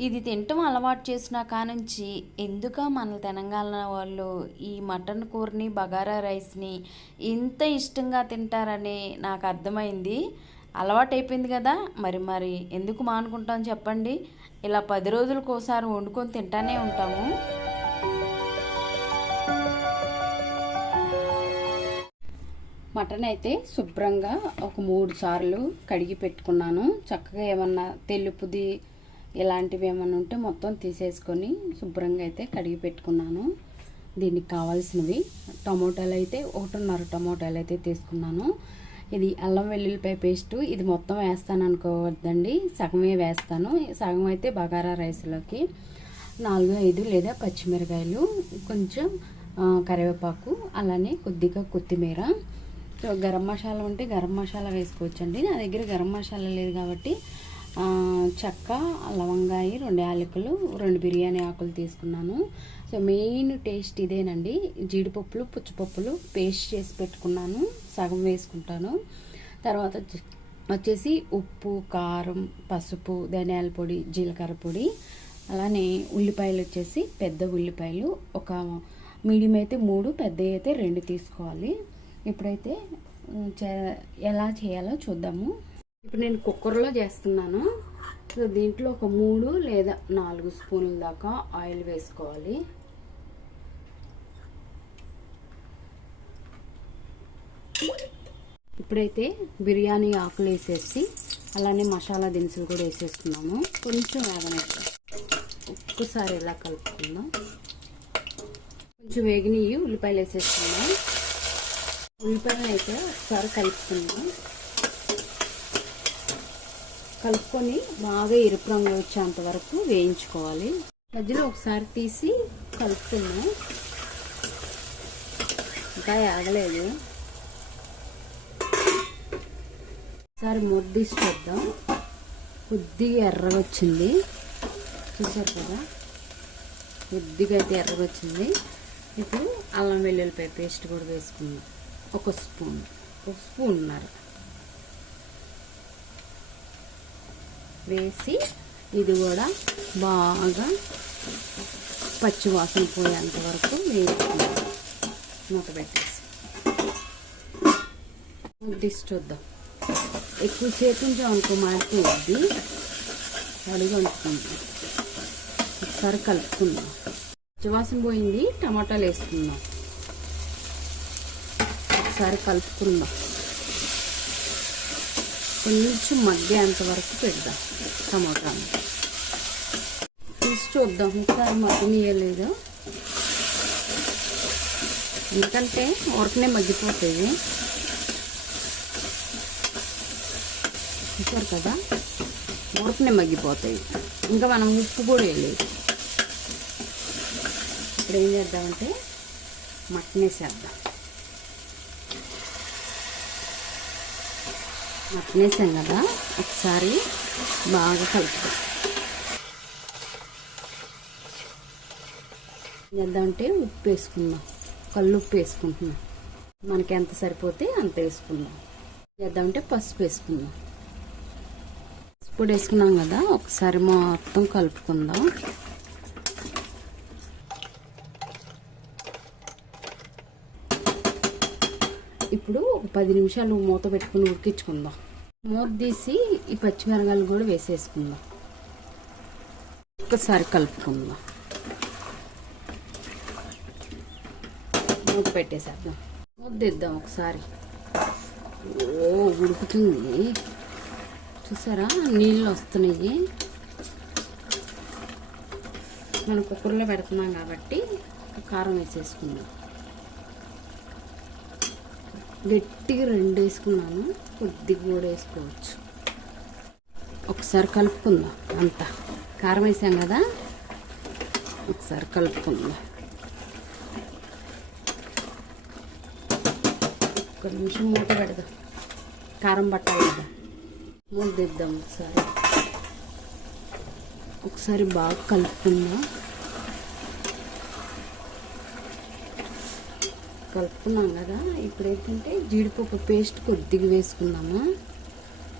ఇది తినటం అలవాటు చేసిన కానుంచి ఎందుక మన తెలంగాణ వాళ్ళు ఈ మటన్ కూరని బగారా రైస్ని ఇంత ఇష్టంగా తింటారని నాకు అర్థమైంది. అలవాటు అయిపోయింది కదా. మరి మరి ఎందుకు మానుకుంటాం చెప్పండి. ఇలా పది రోజులకు ఒకసారి వండుకొని తింటానే ఉంటాము. మటన్ అయితే శుభ్రంగా ఒక మూడు సార్లు కడిగి పెట్టుకున్నాను. చక్కగా ఏమన్నా తెలుపుది ఇలాంటివి ఏమన్నా ఉంటే మొత్తం తీసేసుకొని శుభ్రంగా అయితే కడిగి పెట్టుకున్నాను. దీనికి కావాల్సినవి టమోటాలు అయితే ఒకటిన్నర టమోటాలు అయితే తీసుకున్నాను. ఇది అల్లం వెల్లుల్లిపాయ పేస్ట్. ఇది మొత్తం వేస్తాను అనుకోవద్దండి. సగమే వేస్తాను. సగం అయితే బగారా రైస్లోకి. నాలుగు ఐదు లేదా పచ్చిమిరకాయలు కొంచెం కరివేపాకు అలానే కొద్దిగా కొత్తిమీర. సో గరం మసాలా ఉంటే గరం మసాలా వేసుకోవచ్చండి. నా దగ్గర గరం మసాలా లేదు కాబట్టి చెక్క లవంగాయి రెండు యాలకులు రెండు బిర్యానీ ఆకులు తీసుకున్నాను. సో మెయిన్ టేస్ట్ ఇదేనండి. జీడిపప్పులు పుచ్చిపప్పులు పేస్ట్ చేసి పెట్టుకున్నాను. సగం వేసుకుంటాను. తర్వాత వచ్చేసి ఉప్పు కారం పసుపు ధనియాల పొడి జీలకర్ర పొడి అలానే ఉల్లిపాయలు వచ్చేసి పెద్ద ఉల్లిపాయలు. ఒక మీడియం అయితే మూడు పెద్ద అయితే రెండు తీసుకోవాలి. ఇప్పుడైతే ఎలా చేయాలో చూద్దాము. ఇప్పుడు నేను కుక్కర్లో చేస్తున్నాను. సో దీంట్లో ఒక మూడు లేదా నాలుగు స్పూన్ల దాకా ఆయిల్ వేసుకోవాలి. ఇప్పుడైతే బిర్యానీ ఆకులు వేసేసి అలానే మసాలా దినుసులు కూడా వేసేస్తున్నాము కొంచెం వేగనైతే ఒక్కసారి ఇలా కలుపుకుందాం? కొంచెం వేగినవి ఉల్లిపాయలు వేసేస్తున్నాం ఉల్లిపాయలు అయితే ఒకసారి కలుపుతున్నాం కలుపుకొని బాగా ఎరుపు రంగు వచ్చేంత వరకు వేయించుకోవాలి. మధ్యలో ఒకసారి తీసి కలుపుతున్నాం. ఇంకా ఆగలేదు. ఒకసారి ముద్దీసి చూద్దాం. కొద్దిగా ఎర్రగా వచ్చింది చూసారు కదా? కొద్దిగా అయితే ఎర్రగా వచ్చింది ఇప్పుడు అల్లం వెల్లుల్లిపాయ పేస్ట్ కూడా వేసుకుందాం. ఒక స్పూన్. ఒక స్పూన్ ఉన్నారు వేసి ఇది కూడా బాగా పచ్చి వాసన పోయేంత వరకు వేసుకుందాం మూత పెట్టేసి. డిష్ చూద్దాం ఎక్కువ సేపు ఉంచాం అనుకో మాడిపోద్ది అడుగు వండుకుందాం. ఒకసారి కలుపుకుందాం. పచ్చివాసన పోయింది టమాటాలు వేసుకుందాం. ఒకసారి కలుపుకుందాం. కొంచెం మగ్గేంత వరకు పెడదాం టమాటాను తీసి చూద్దాం. ఒకసారి మగ్గనీయలేదు ఎందుకంటే ఉరకనే మగ్గిపోతాయి. చూసారు కదా? ఉరకనే మగ్గిపోతాయి. ఇంకా మనం ఉప్పు కూడా వేయలేదు. ఇప్పుడు ఏం చేద్దామంటే మటన్ వేసేద్దాం మటన్ కదా? ఒకసారి బాగా కలుపుతాం చేద్దామంటే ఉప్పు వేసుకుందాం. కళ్ళు ఉప్పు వేసుకుంటున్నాం. మనకి ఎంత సరిపోతే అంత వేసుకుందాం. చేద్దామంటే పసుపు వేసుకుందాం. పసుపు వేసుకున్నాం కదా ఒకసారి మొత్తం కలుపుకుందాం. ఇప్పుడు ఒక పది నిమిషాలు మూత పెట్టుకుని ఉడికించుకుందాం. మూత తీసి ఈ పచ్చిమిరకాయలు కూడా వేసేసుకుందాం. ఒక్కసారి కలుపుకుందాం. మూత పెట్టేసేద్దాం. మూత ఒకసారి. ఓ ఉడుకుతుంది. చూసారా? నీళ్ళు వస్తున్నాయి. మనం కుక్కర్లో పెడుతున్నాం కాబట్టి కారం వేసేసుకుందాం. గట్టిగా రెండు వేసుకున్నాను కొద్దిగా కూడా వేసుకోవచ్చు. ఒకసారి కలుపుకుందాం. అంతా కారం వేసాం కదా? ఒకసారి కలుపుకుందాం. ఒక నిమిషం మూత పెడదాం కారం పట్టాలి కదా? మూత తెద్దాం ఒకసారి. ఒకసారి బాగా కలుపుకుందాం. కలుపుకున్నాం కదా. ఇప్పుడు ఏంటంటే జీడిపప్పు పేస్ట్ కొద్దిగా వేసుకున్నాము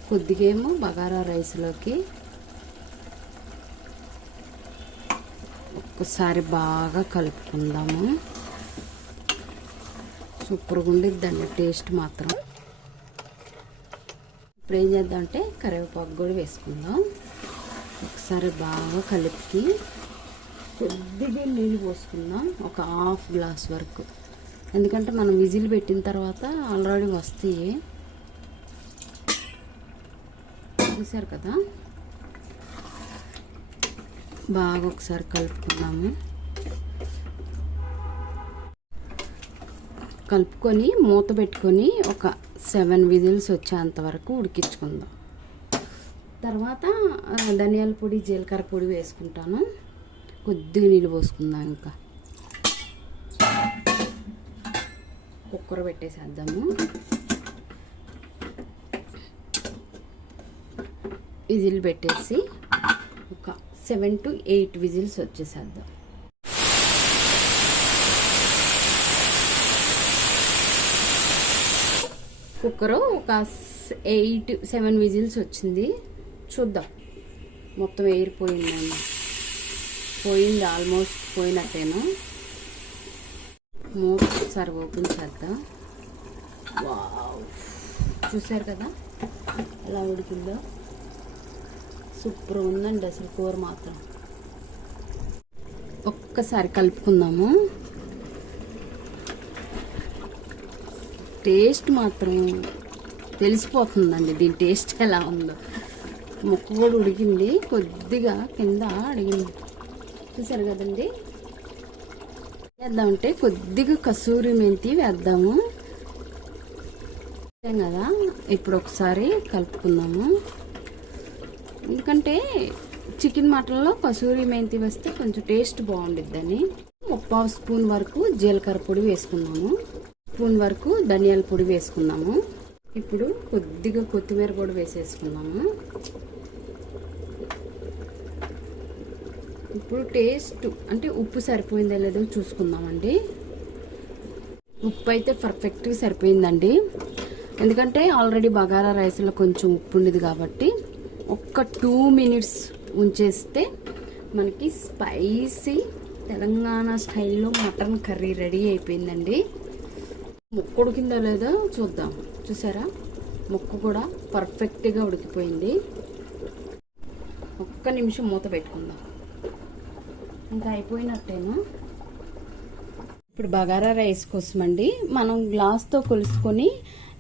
కొద్దిగా ఏమో బగారా రైస్లోకి. ఒక్కసారి బాగా కలుపుకుందాము. సూపర్గా ఉండిద్దండి టేస్ట్ మాత్రం. ఇప్పుడు ఏం చేద్దామంటే కరివేపాకు కూడా వేసుకుందాం. ఒకసారి బాగా కలిపి కొద్దిగా నీళ్ళు పోసుకుందాం. ఒక హాఫ్ గ్లాస్ వరకు. ఎందుకంటే మనం విజిల్ పెట్టిన తర్వాత ఆల్రెడీ వస్తాయి. చూసారు కదా? బాగా ఒకసారి కలుపుకున్నాము కలుపుకొని మూత పెట్టుకొని ఒక సెవెన్ విజిల్స్ వచ్చేంత వరకు ఉడికించుకుందాం. తర్వాత ధనియాల పొడి జీలకర్ర పొడి వేసుకుంటాను. కొద్దిగా నీళ్ళు పోసుకుందాం ఇంకా. కుక్కర్ పెట్టేసేద్దాము. విజిల్ పెట్టేసి ఒక సెవెన్ టు ఎయిట్ విజిల్స్ వచ్చేసేద్దాం. కుక్కరు ఒక ఎయిట్ సెవెన్ విజిల్స్ వచ్చింది. చూద్దాం. మొత్తం ఎయిర్ పోయిందండి పోయింది ఆల్మోస్ట్ పోయినట్టేను? మూత ఒకసారి ఓపెన్ చేద్దాం. వావ్. చూసారు కదా? ఎలా ఉడికిందో? సూపర్ ఉందండి అసలు కూర మాత్రం. ఒక్కసారి కలుపుకుందాము. టేస్ట్ మాత్రం తెలిసిపోతుందండి దీని టేస్ట్ ఎలా ఉందో. ముక్క కూడా ఉడికింది కొద్దిగా కింద అడిగింది. చూసారు కదండి? వేద్దామంటే కొద్దిగా కసూరి మెంతి వేద్దాము. కదా ఇప్పుడు ఒకసారి కలుపుకుందాము. ఎందుకంటే చికెన్ మటన్లో కసూరి మెంతి వేస్తే కొంచెం టేస్ట్ బాగుండిద్దని. ముప్పావు స్పూన్ వరకు జీలకర్ర పొడి వేసుకున్నాము స్పూన్ వరకు ధనియాల పొడి వేసుకున్నాము ఇప్పుడు కొద్దిగా కొత్తిమీర కూడా వేసేసుకున్నాము ఇప్పుడు టేస్ట్ అంటే ఉప్పు సరిపోయిందో లేదో చూసుకుందామండి. ఉప్పు అయితే పర్ఫెక్ట్గా సరిపోయిందండి. ఎందుకంటే ఆల్రెడీ బగారా రైస్లో కొంచెం ఉప్పు ఉండేది కాబట్టి ఒక్క టూ మినిట్స్ ఉంచేస్తే మనకి స్పైసీ తెలంగాణ స్టైల్లో మటన్ కర్రీ రెడీ అయిపోయిందండి. ముక్క ఉడికిందో లేదో చూద్దాం. చూసారా? ముక్క కూడా పర్ఫెక్ట్గా ఉడికిపోయింది. ఒక్క నిమిషం మూత పెట్టుకుందాం. ఇంకా అయిపోయినట్టేనా? ఇప్పుడు బగారా రైస్ కోసం అండి మనం గ్లాస్తో కొలుసుకొని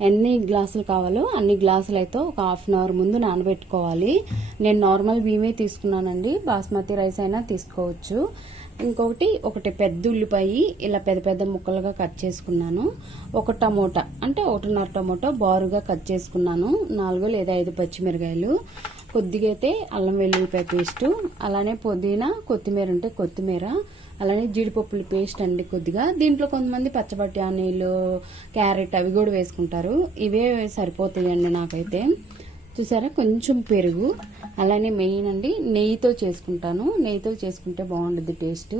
ఎన్ని గ్లాసులు కావాలో అన్ని గ్లాసులు అయితే ఒక హాఫ్ అన్ అవర్ ముందు నానబెట్టుకోవాలి. నేను నార్మల్ బియ్యమే తీసుకున్నానండి. బాస్మతి రైస్ అయినా తీసుకోవచ్చు. ఇంకొకటి ఒకటి పెద్ద ఉల్లిపాయ ఇలా పెద్ద పెద్ద ముక్కలుగా కట్ చేసుకున్నాను. ఒక టమోటా అంటే ఒకటిన్నర టమోటా బారుగా కట్ చేసుకున్నాను. నాలుగు లేదా ఐదు పచ్చిమిరకాయలు. కొద్దిగా అయితే అల్లం వెల్లుల్లిపాయ పేస్ట్ అలానే పుదీనా కొత్తిమీర ఉంటే కొత్తిమీర అలానే జీడిపప్పుల పేస్ట్ అండి కొద్దిగా. దీంట్లో కొంతమంది పచ్చబట్టి ఆనీలు క్యారెట్ అవి కూడా వేసుకుంటారు. ఇవే సరిపోతాయండి నాకైతే. చూసారా? కొంచెం పెరుగు అలానే మెయిన్ అండి నెయ్యితో చేసుకుంటాను. నెయ్యితో చేసుకుంటే బాగుంటుంది టేస్ట్.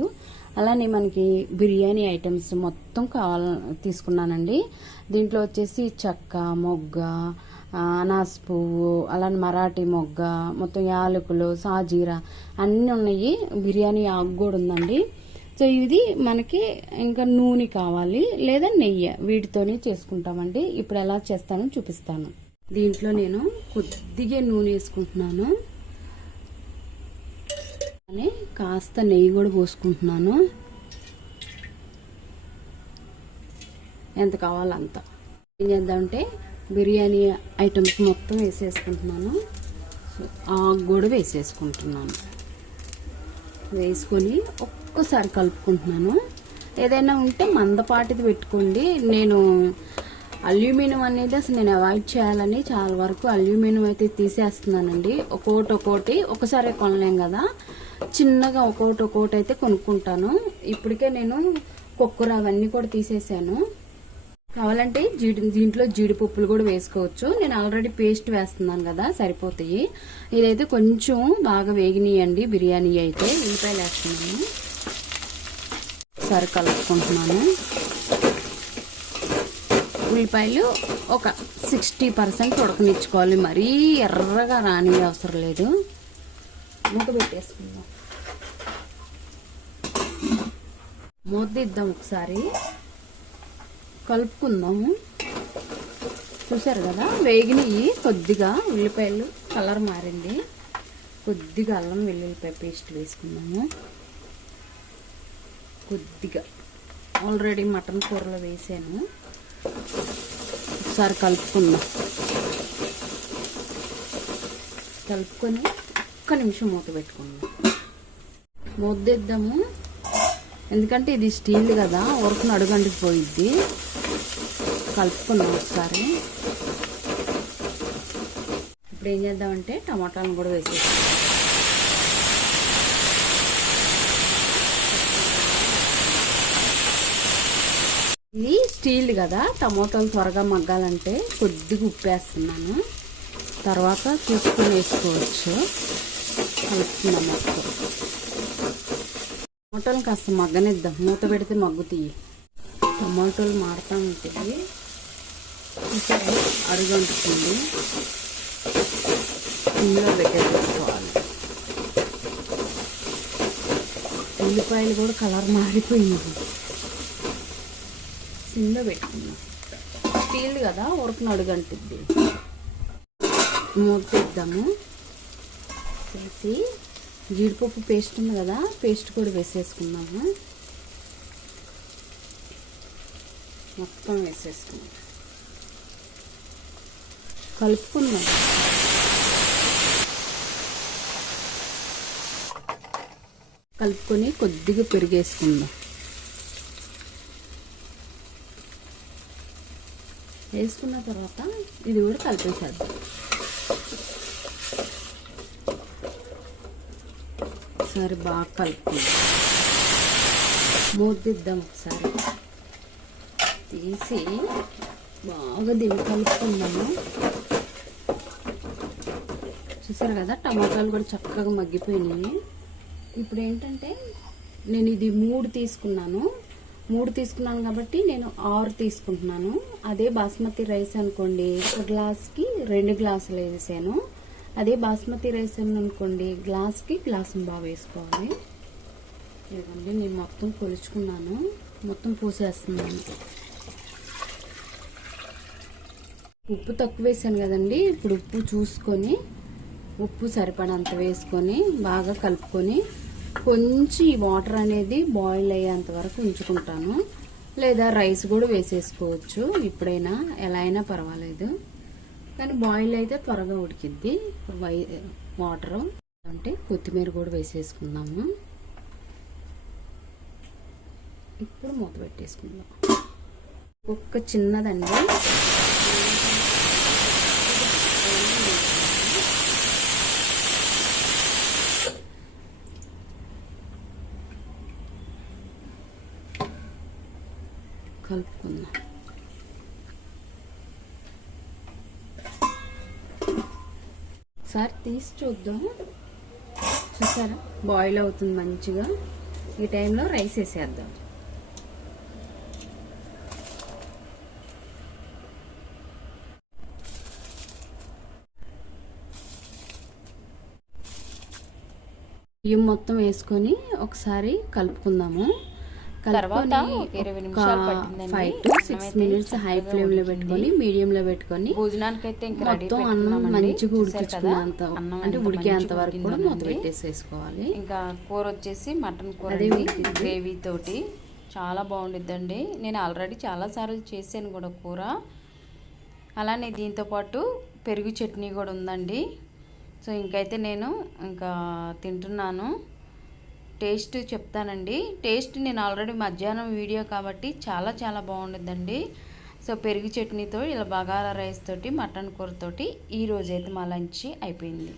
అలానే మనకి బిర్యానీ ఐటమ్స్ మొత్తం కావాల తీసుకున్నానండి. దీంట్లో వచ్చేసి చెక్క మొగ్గ అనాస్ పువ్వు అలానే మరాఠీ మొగ్గ మొత్తం యాలకులు సాజీరా అన్నీ ఉన్నాయి. బిర్యానీ ఆకు కూడా ఉందండి. సో ఇది మనకి ఇంకా నూనె కావాలి లేదా నెయ్యి వీటితోనే చేసుకుంటామండి. ఇప్పుడు ఎలా చేస్తానో చూపిస్తాను. దీంట్లో నేను కొద్దిగా నూనె వేసుకుంటున్నాను. కాస్త నెయ్యి కూడా పోసుకుంటున్నాను. ఎంత కావాలంత ఏం చేద్దామంటే బిర్యానీ ఐటమ్స్ మొత్తం వేసేసుకుంటున్నాను. సో ఆకు కూడా వేసేసుకుంటున్నాను. వేసుకొని ఒక్కసారి కలుపుకుంటున్నాను. ఏదైనా ఉంటే మందపాటిది పెట్టుకోండి. నేను అల్యూమినియం అనేది అసలు నేను అవాయిడ్ చేయాలని చాలా వరకు అల్యూమినియం అయితే తీసేస్తున్నానండి. ఒక్కోటి ఒక్కోటి ఒకసారి కొనలేం కదా. చిన్నగా ఒక్కోటి ఒక్కోటి అయితే కొనుక్కుంటాను. ఇప్పటికే నేను కుక్కర్ అవన్నీ కూడా తీసేసాను. కావాలంటే జీడి దీంట్లో జీడిపప్పులు కూడా వేసుకోవచ్చు. నేను ఆల్రెడీ పేస్ట్ వేస్తున్నాను కదా సరిపోతాయి. ఇదైతే కొంచెం బాగా వేగినాయండి బిర్యానీ అయితే. ఉల్లిపాయలు వేస్తున్నాను. సరి కలుపుకుంటున్నాను. ఉల్లిపాయలు ఒక సిక్స్టీ పర్సెంట్ ఉడకనిచ్చుకోవాలి. మరీ ఎర్రగా రాని అవసరం లేదు. మూత పెట్టేసుకుందాం. మూద్దిద్దాం ఒకసారి. కలుపుకుందాము. చూసారు కదా వేగినవి కొద్దిగా ఉల్లిపాయలు కలర్ మారింది. కొద్దిగా అల్లం వెల్లుల్లిపాయ పేస్ట్ వేసుకున్నాము కొద్దిగా. ఆల్రెడీ మటన్ కూరలో వేసాను. ఒకసారి కలుపుకుందాం. కలుపుకొని ఒక్క నిమిషం మూత పెట్టుకుందాం. ముద్దేద్దాము ఎందుకంటే ఇది స్టీల్ కదా ఉరకను అడుగంటికి పోయిద్ది. కలుపుకున్నాం ఒకసారి. ఇప్పుడు ఏం చేద్దామంటే టమాటాలను కూడా వేసేస్తాం ఇది స్టీల్ కదా టమాటాలు త్వరగా మగ్గాలంటే కొద్దిగా ఉప్పు వేస్తున్నాను తర్వాత చూసుకొని వేసుకోవచ్చు. కలుపుకుందాం టమాటోలు కాస్త మగ్గనిద్దాం. మూత పెడితే మగ్గుతాయి. టమాటాలు మారుతా ఉంటుంది చూసారా అడుగంటుతుంది ఇందులో పెట్టేసుకోవాలి ఉల్లిపాయలు కూడా కలర్ మారిపోయింది. కింద పెట్టుకున్నాం స్టీల్ కదా ఉరకను అడుగంటుద్ది మూత తీద్దాము. తీసి జీడిపప్పు పేస్ట్ ఉంది కదా పేస్ట్ కూడా వేసేసుకున్నాము మొత్తం వేసేసుకున్నాం కలుపుకుందాం. కలుపుకొని కొద్దిగా పెరిగేసుకుందాం. వేసుకున్న తర్వాత ఇది కూడా కలిపేసేద్దాం. ఒకసారి బాగా కలుపుకుందాం మూద్దిద్దాం ఒకసారి. తీసి బాగా దీన్ని కలుపుకుందాము. చూసారు కదా టమాటాలు కూడా చక్కగా మగ్గిపోయినాయి. ఇప్పుడు ఏంటంటే నేను ఇది మూడు తీసుకున్నాను. మూడు తీసుకున్నాను కాబట్టి నేను ఆరు తీసుకుంటున్నాను. అదే బాస్మతి రైస్ అనుకోండి ఒక గ్లాస్కి రెండు గ్లాసులు వేసాను. అదే బాస్మతి రైస్ అనుకోండి గ్లాస్కి గ్లాసు బాగా వేసుకోవాలి. ఇవ్వండి నేను మొత్తం కొలుచుకున్నాను. మొత్తం పోసేస్తున్నాను. ఉప్పు తక్కువ వేసాను కదండి ఇప్పుడు ఉప్పు చూసుకొని ఉప్పు సరిపడంత వేసుకొని బాగా కలుపుకొని కొంచెం ఈ వాటర్ అనేది బాయిల్ అయ్యేంత వరకు ఉంచుకుంటాను. లేదా రైస్ కూడా వేసేసుకోవచ్చు ఇప్పుడైనా ఎలా అయినా పర్వాలేదు. కానీ బాయిల్ అయితే త్వరగా ఉడికిద్ది. వై వాటర్ అంటే కొత్తిమీర కూడా వేసేసుకుందాము. ఇప్పుడు మూత పెట్టేసుకుందాం. ఒక్క చిన్నదండి. కలుపుకుందాం. ఒకసారి తీసి చూద్దాం. చూసారా? బాయిల్ అవుతుంది మంచిగా. ఈ టైంలో రైస్ వేసేద్దాం. బియ్యం మొత్తం వేసుకొని ఒకసారి కలుపుకుందాము. తర్వాత ఇరవై. Five to six minutes high ఫ్లేమ్లో. పెట్టుకొని మీడియం లో పెట్టుకొని భోజనానికి అయితే ఇంకా మొత్తం అన్నం. మంచిగా ఉడికించుకున్నంత అంటే ఉడికేంత వరకు కూడా మూత. పెట్టేసేసుకోవాలి ఇంకా కూర వచ్చేసి మటన్ కూర. గ్రేవీ తోటి చాలా బాగుండిద్దండి నేను ఆల్రెడీ చాలా సార్లు చేశాను కూడా కూర అలానే దీంతో పాటు పెరుగు చట్నీ కూడా ఉందండి సో ఇంకైతే నేను ఇంకా తింటున్నాను టేస్ట్ చెప్తానండి. టేస్ట్ నేను ఆల్రెడీ మధ్యాహ్నం వీడియో కాబట్టి చాలా చాలా బాగుండదండి సో పెరుగు చట్నీతో ఇలా బగారా రైస్ తోటి మటన్ కూరతోటి ఈరోజైతే మా లంచ్ అయిపోయింది.